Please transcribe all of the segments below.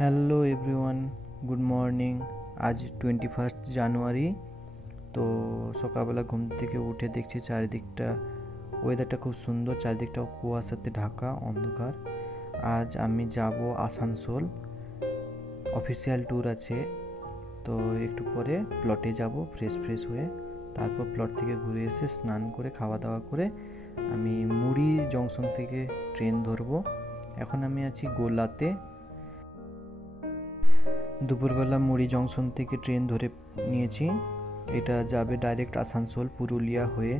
Hello everyone, good morning. আজ 21 জানুয়ারি। তো সকালবেলা ঘুম থেকে উঠে দেখছি চারিদিকটা ওয়েদারটা খুব সুন্দর, চারিদিকটা কুয়াশাতে ঢাকা অন্ধকার। আজ আমি যাব আসানসোল, অফিসিয়াল ট্যুর আছে। তো একটু পরে প্লটে যাব ফ্রেশ হয়ে। তারপর প্লট থেকে ঘুরে এসে স্নান করে খাওয়া দাওয়া করে আমি মুড়ি জংশন থেকে ট্রেন ধরবো। এখন আমি আছি গোলাতে। দুপুরবেলা মুড়ি জংশন থেকে ট্রেন ধরে নিয়েছি, এটা যাবে ডাইরেক্ট আসানসোল পুরুলিয়া হয়ে।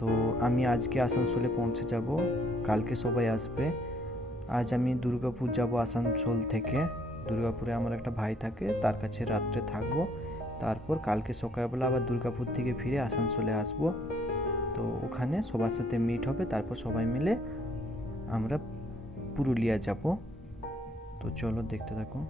তো আমি আজকে আসানসোলে পৌঁছে যাব, কালকে সবাই আসবে। আজ আমি দুর্গাপুর যাব আসানসোল থেকে। দুর্গাপুরে আমার একটা ভাই থাকে, তার কাছে রাত্রে থাকবো। তারপর কালকে সকালবেলা আবার দুর্গাপুর থেকে ফিরে আসানসোলে আসব। তো ওখানে সবার সাথে মিট হবে, তারপর সবাই মিলে আমরা পুরুলিয়া যাব। তো চলো দেখতে থাকো।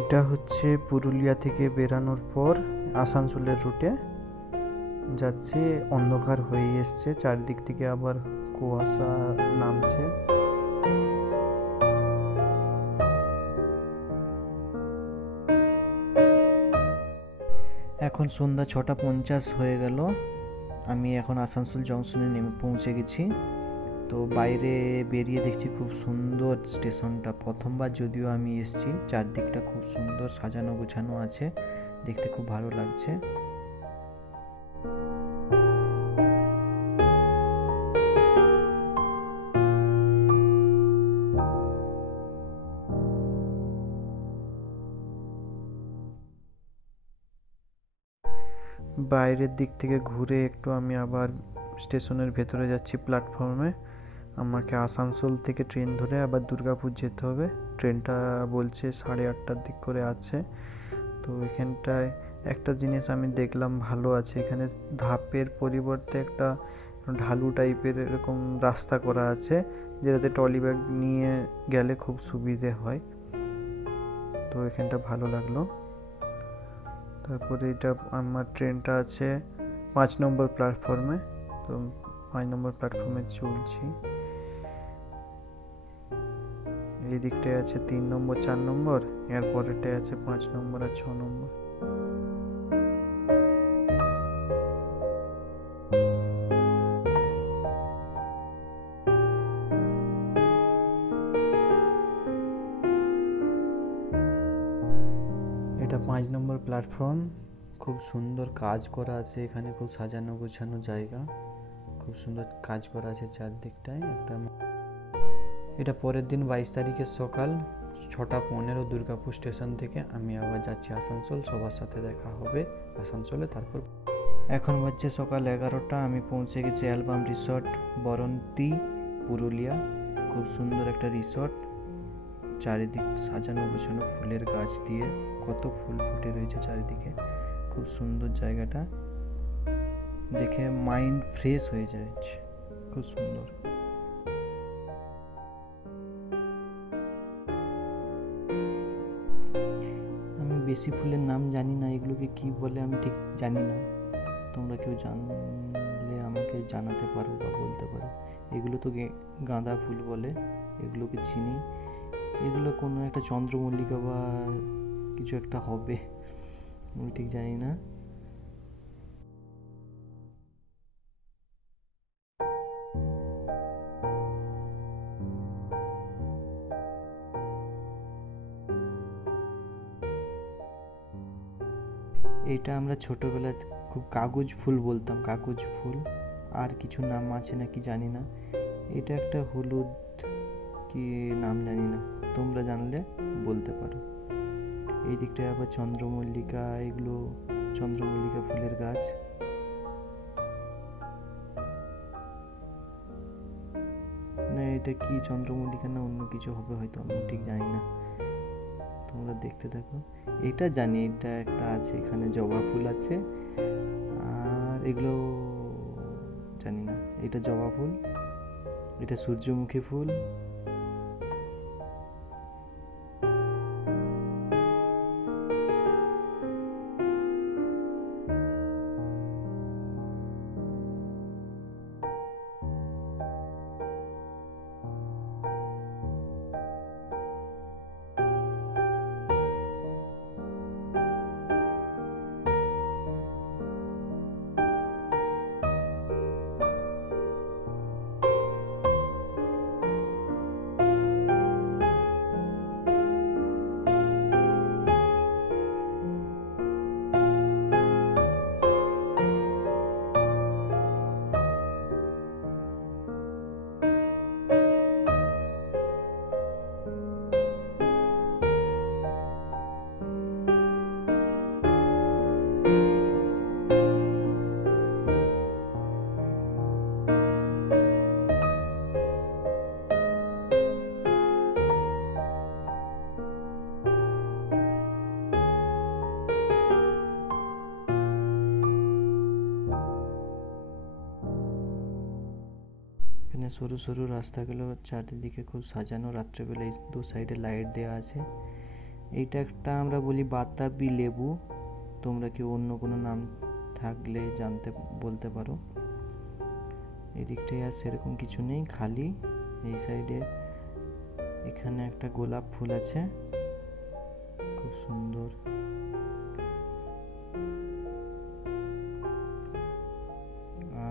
এটা হচ্ছে পুরুলিয়া থেকে বেরানোর পর আসানসোলের রুটে যাচ্ছে। অন্ধকার হয়ে এসছে, চারদিক থেকে আবার কুয়াশা নামছে। এখন সন্ধ্যা 6:50 হয়ে গেল। আমি এখন আসানসোল জংশনে নেমে পৌঁছে গেছি। তো বাইরে বেরিয়ে দেখছি খুব সুন্দর স্টেশনটা। প্রথমবার যদিও আমি এসেছি, চারদিকটা খুব সুন্দর সাজানো গোছানো আছে, দেখতে খুব ভালো লাগছে। বাইরের দিক থেকে ঘুরে একটু আমি আবার স্টেশনের ভেতরে যাচ্ছি প্ল্যাটফর্মে। আমাকে আসানসোল থেকে ট্রেন ধরে আবার দুর্গাপুর যেতে হবে। ট্রেনটা বলছে 8:30টার দিক করে আছে। তো এখানটায় একটা জিনিস আমি দেখলাম ভালো আছে, এখানে ধাপের পরিবর্তে একটা ঢালু টাইপের এরকম রাস্তা করা আছে, যেটাতে ট্রলি ব্যাগ নিয়ে গেলে খুব সুবিধে হয়। তো এখানটা ভালো লাগলো। তারপরে এটা আমার ট্রেনটা আছে 5 নম্বর প্ল্যাটফর্মে। তো 5 নম্বর প্ল্যাটফর্মে চলছি। এই দিকটায় আছে 3 নম্বর, 4 নম্বর, এর পরেরটায় আছে 5 নম্বর আর 6 নম্বর। এটা 5 নম্বর প্ল্যাটফর্ম। খুব সুন্দর কাজ করা আছে এখানে, খুব সাজানো গোছানো জায়গা, খুব সুন্দর কাজ করা আছে চারদিকটায়। এটা পরের দিন 22 তারিখের সকাল 6:15 দুর্গাপুর স্টেশন থেকে আমি আবার যাচ্ছি আসানসোল। সবার সাথে দেখা হবে আসানসোলে। তারপর এখন বাজছে সকাল 11টা। আমি পৌঁছে গেছি অ্যালবাম রিসর্ট, বরন্তি, পুরুলিয়া। খুব সুন্দর একটা রিসর্ট, চারিদিক সাজানো গোছানো ফুলের গাছ দিয়ে, কত ফুল ফুটে রয়েছে চারিদিকে। খুব সুন্দর জায়গাটা, দেখে মাইন্ড ফ্রেশ হয়ে যাচ্ছে, খুব সুন্দর। আমি বেশি ফুলের নাম জানি না, এগুলোকে কি বলে আমি ঠিক জানি না। তোমরা কেউ জানলে আমাকে জানাতে পারো বা বলতে পারো। এগুলো তো গাঁদা ফুল বলে, এগুলোকে চিনি। এগুলো কোনো একটা চন্দ্রমল্লিকা বা কিছু একটা হবে, আমি ঠিক জানি না। এটা আমরা ছোটবেলায় খুব কাগজ ফুল বলতাম, কাগজ ফুল। আর কিছু নাম আছে নাকি জানি না। এটা একটা হলুদ, কি নাম জানি না, তোমরা জানলে বলতে পারো। এই দিকটায় আবার চন্দ্রমল্লিকা, এগুলো চন্দ্রমল্লিকা ফুলের গাছ। না, এটা কি চন্দ্রমল্লিকা না অন্য কিছু হবে হয়তো, আমি ঠিক জানি না, তোমরা দেখতে থাকো। এটা জানি, এটা একটা আছে এখানে, জবা ফুল আছে। আর এগুলো জানি না। এটা জবা ফুল, এটা সূর্যমুখী ফুল। সরু সরু রাস্তাগুলো চারিদিকে খুব সাজানো, রাত্রেবেলা এই দু সাইডে লাইট দেওয়া আছে। এইটা একটা আমরা বলি বাতাবি লেবু, তোমরা কি অন্য কোনো নাম থাকলে বলতে পারো। এদিকটায় আর সেরকম কিছু নেই, খালি। এই সাইডে এখানে একটা গোলাপ ফুল আছে, খুব সুন্দর।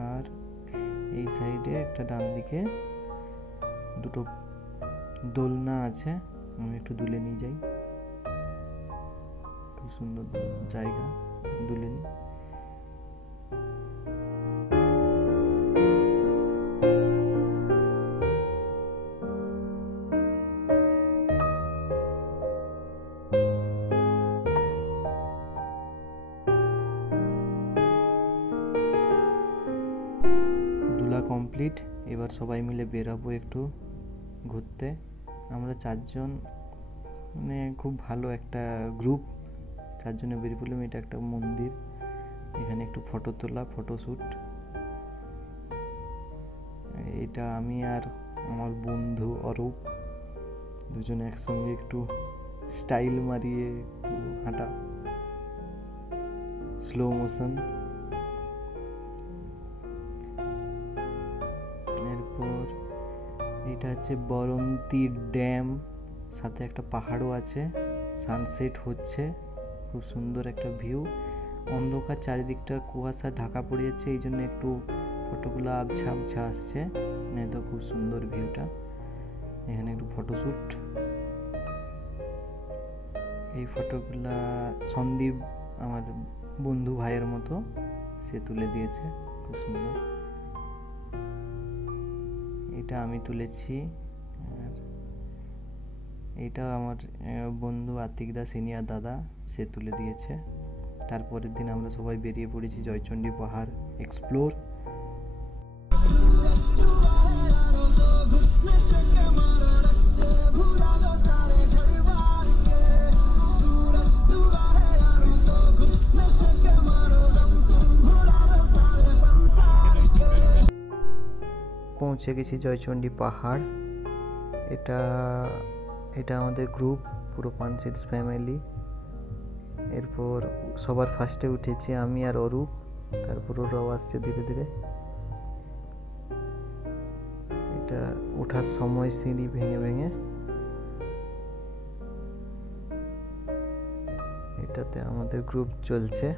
আর এই সাইডে একটা ডান দিকে দুটো দোলনা আছে, আমি একটু দুলে নিয়ে যাই। খুব সুন্দর জায়গা, দুলে নিই। দুলা কমপ্লিট, এবার সবাই মিলে বেরাবো একটু ঘুরতে। আমরা চারজন, মানে খুব ভালো একটা গ্রুপ, চারজনে বেরিয়ে পড়লাম। এটা একটা মন্দির, এখানে একটু ফটো তোলা, ফটোশ্যুট। এটা আমি আর আমার বন্ধু অরূপ, দুজনে একসঙ্গে একটু স্টাইল মারিয়ে একটু হাঁটা, স্লো মোশন। এরপর এটা হচ্ছে বরন্তী ড্যাম, সাথে একটা পাহাড়ও আছে, সানসেট হচ্ছে, খুব সুন্দর একটা ভিউ। অন্ধকার, চারিদিকটা কুয়াশা ঢাকা পড়ে যাচ্ছে, এই জন্য একটু ফটোগুলো আবছা আবছা আসছে, এই তো খুব সুন্দর ভিউটা। এখানে একটু ফটোশ্যুট। এই ফটোগুলা সন্দীপ, আমার বন্ধু ভাইয়ের মতো, সে তুলে দিয়েছে, খুব সুন্দর। এটা আমি তুলেছি। আর এটা আমার বন্ধু আতিক দা, সিনিয়র দাদা, সে তুলে দিয়েছে। তারপরের দিন আমরা সবাই বেরিয়ে পড়েছি জয়চণ্ডী পাহাড় এক্সপ্লোর। পৌঁছে গেছি জয়চণ্ডী পাহাড়। এটা আমাদের গ্রুপ, পুরো 5-6 ফ্যামিলি। এরপর সবার ফার্স্টে উঠেছি আমি আর অরূপ, তারপর ওরাও আসছে ধীরে ধীরে। এটা ওঠার সময় সিঁড়ি ভেঙে ভেঙে, এটাতে আমাদের গ্রুপ চলছে।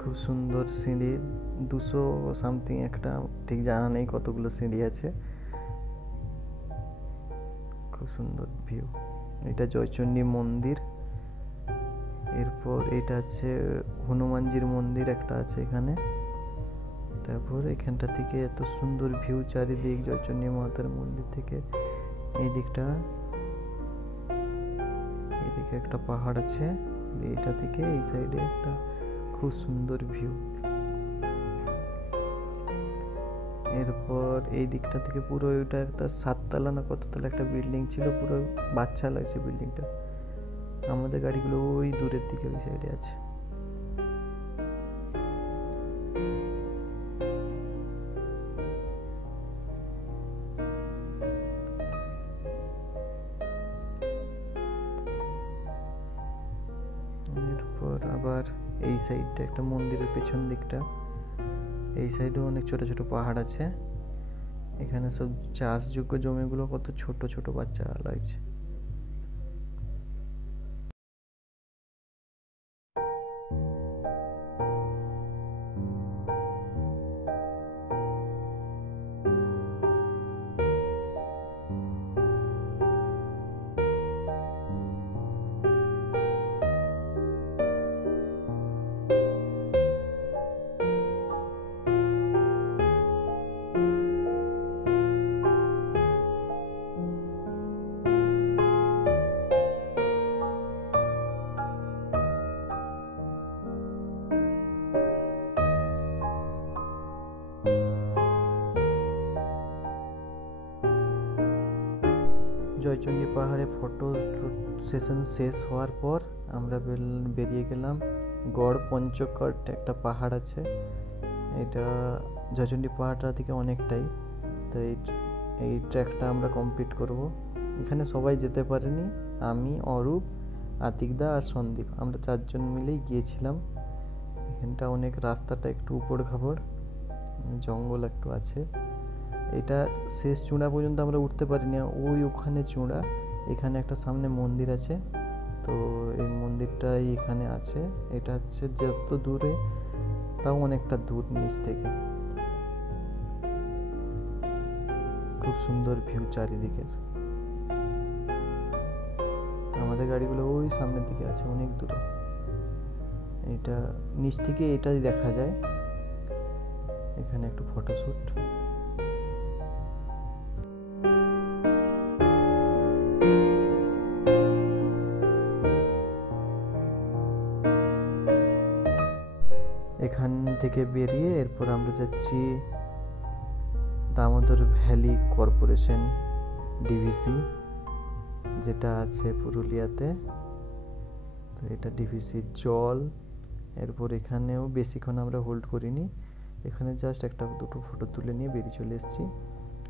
খুব সুন্দর সিঁড়ি, 200 সামথিং, একটা ঠিক জানা নেই কতগুলো সিঁড়ি আছে। খুব সুন্দর ভিউ। এটা জয়চণ্ডী মন্দির। এরপর এটা হচ্ছে হনুমানজির মন্দির একটা আছে এখানে। তারপর এখানটা থেকে এত সুন্দর ভিউ চারিদিক জয়চণ্ডী মাতার মন্দির থেকে। এইদিকে একটা পাহাড় আছে, এইটা থেকে এই সাইডে একটা খুব সুন্দর ভিউ। এরপর এই দিকটা থেকে পুরো ওইটা একটা 7 তলা না কততলা একটা বিল্ডিং ছিল, পুরো বাচ্চা লাগছে বিল্ডিংটা। আমাদের গাড়িগুলো ওই দূরের দিকে ওই সাইডে আছে। এরপর আবার এই সাইডটা একটা মন্দিরের পেছন দিকটা, এই সাইডেও অনেক ছোট ছোট পাহাড় আছে। এখানে সব চাষযোগ্য জমিগুলো কত ছোট ছোট বাচ্চা লাগছে। জয়চণ্ডী পাহাড়ে ফটো সেশন শেষ হওয়ার পর আমরা বেরিয়ে গেলাম। গড় পঞ্চকট একটা পাহাড় আছে, এটা জয়চণ্ডী পাহাড়টা থেকে অনেকটাই। তো এই ট্র্যাকটা আমরা কমপ্লিট করব। এখানে সবাই যেতে পারেনি, আমি, অরূপ, আতিকদা আর সন্দীপ, আমরা 4 জন মিলেই গিয়েছিলাম। এখানটা অনেক রাস্তাটা একটু উপড় খাবড়, জঙ্গল একটু আছে। এটা শেষ চূড়া পর্যন্ত আমরা উঠতে পারিনি, ওখানে চূড়া। এখানে একটা সামনে মন্দির আছে, তো এই মন্দিরটাই এখানে আছে। এটা হচ্ছে যত দূরে, তাও অনেকটা দূর নিচ থেকে। খুব সুন্দর ভিউ চারিদিকের। আমাদের গাড়িগুলো ওই সামনের দিকে আছে, অনেক দূরে। এটা নিচ থেকে এটাই দেখা যায়। এখানে একটু ফটোশুট। এখান থেকে বেরিয়ে এরপর আমরা যাচ্ছি দামোদর ভ্যালি কর্পোরেশন ডিভিসি, যেটা আছে পুরুলিয়াতে। তো এটা ডিভিসির জল। এরপর এখানেও বেশিক্ষণ আমরা হোল্ড করিনি, এখানে জাস্ট একটা দুটো ফটো তুলে নিয়ে বেরিয়ে চলে এসেছি।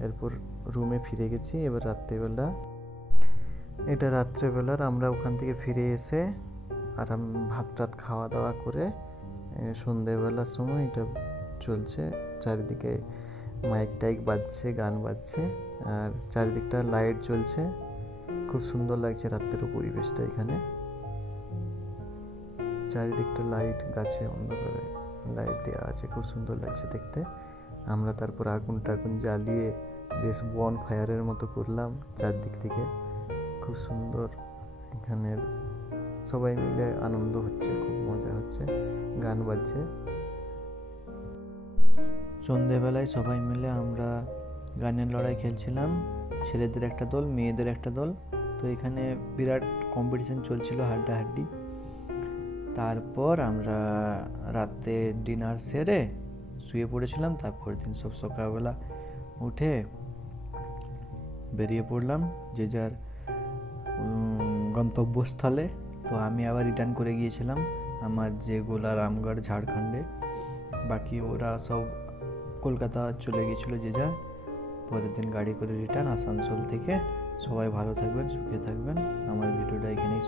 এরপর রুমে ফিরে গেছি। এবার রাত্রেবেলা, এটা রাত্রেবেলার। আমরা ওখান থেকে ফিরে এসে আরাম ভাত টাত খাওয়া দাওয়া করে সন্ধেবেলার সময় এটা চলছে। চারিদিকে মাইক টাইক বাজছে, গান বাজছে, আর চারিদিকটা লাইট জ্বলছে। খুব সুন্দর লাগছে রাত্রের পরিবেশটা এখানে। চারিদিকটা লাইট, গাছে অন্ধকারে লাইট দেওয়া আছে, খুব সুন্দর লাগছে দেখতে। আমরা তারপর আগুন টাগুন জ্বালিয়ে বেশ বন ফায়ারের মতো করলাম চারদিক থেকে। খুব সুন্দর, এখানের সবাই মিলে আনন্দ হচ্ছে, খুব মজা হচ্ছে, গান বাজছে। সন্ধেবেলায় সবাই মিলে আমরা গানের লড়াই খেলছিলাম, ছেলেদের একটা দল, মেয়েদের একটা দল। তো এখানে বিরাট কম্পিটিশন চলছিল, হাড্ডাহাড্ডি। তারপর আমরা রাতে ডিনার সেরে শুয়ে পড়েছিলাম। তারপর দিন সব সকালবেলা উঠে বেরিয়ে পড়লাম যে যার গন্তব্যস্থলে। তো আমি আবার রিটার্ন করে গিয়েছিলাম আমার যেগুলা রামগড়, ঝাড়খণ্ডে। বাকি ওরা সব কলকাতা চলে গিয়েছিলো যে যার। পরের দিন গাড়ি করে রিটার্ন আসানসোল থেকে। সবাই ভালো থাকবেন, সুখে থাকবেন। আমার ভিডিওটা এখানেই